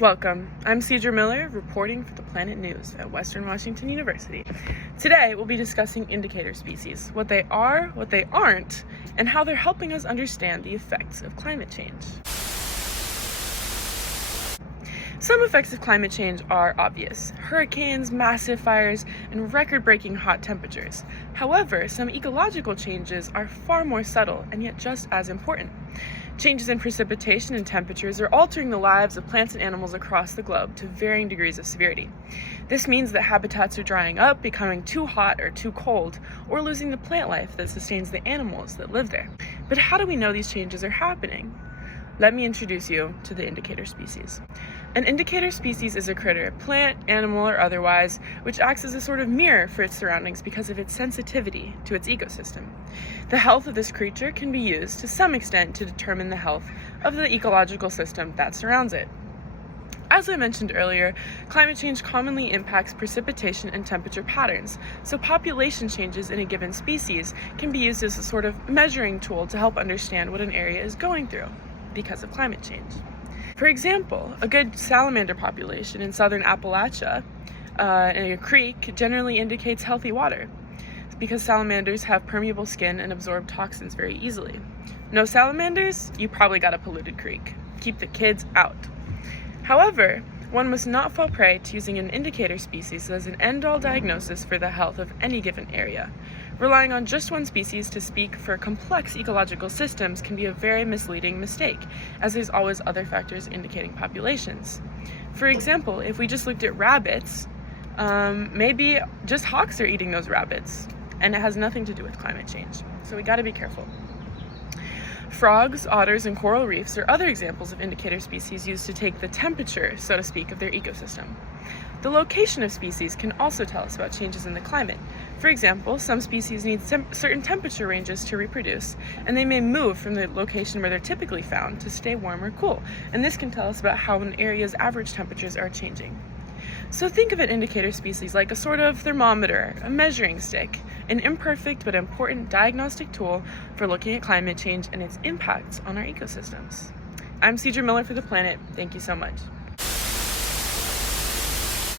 Welcome. I'm Cedra Miller, reporting for the Planet News at Western Washington University. Today, we'll be discussing indicator species, what they are, what they aren't, and how they're helping us understand the effects of climate change. Some effects of climate change are obvious: hurricanes, massive fires, and record-breaking hot temperatures. However, some ecological changes are far more subtle and yet just as important. Changes in precipitation and temperatures are altering the lives of plants and animals across the globe to varying degrees of severity. This means that habitats are drying up, becoming too hot or too cold, or losing the plant life that sustains the animals that live there. But how do we know these changes are happening? Let me introduce you to the indicator species. An indicator species is a critter, plant, animal, or otherwise, which acts as a sort of mirror for its surroundings because of its sensitivity to its ecosystem. The health of this creature can be used to some extent to determine the health of the ecological system that surrounds it. As I mentioned earlier, climate change commonly impacts precipitation and temperature patterns, so population changes in a given species can be used as a sort of measuring tool to help understand what an area is going through because of climate change. For example, a good salamander population in southern Appalachia in a creek generally indicates healthy water because salamanders have permeable skin and absorb toxins very easily. No salamanders? You probably got a polluted creek. Keep the kids out. However, one must not fall prey to using an indicator species as an end-all diagnosis for the health of any given area. Relying on just one species to speak for complex ecological systems can be a very misleading mistake, as there's always other factors indicating populations. For example, if we just looked at rabbits, maybe just hawks are eating those rabbits, and it has nothing to do with climate change. So we gotta be careful. Frogs, otters, and coral reefs are other examples of indicator species used to take the temperature, so to speak, of their ecosystem. The location of species can also tell us about changes in the climate. For example, some species need certain temperature ranges to reproduce, and they may move from the location where they're typically found to stay warm or cool, and this can tell us about how an area's average temperatures are changing. So think of an indicator species like a sort of thermometer, a measuring stick, an imperfect but important diagnostic tool for looking at climate change and its impacts on our ecosystems. I'm Cedra Miller for The Planet. Thank you so much.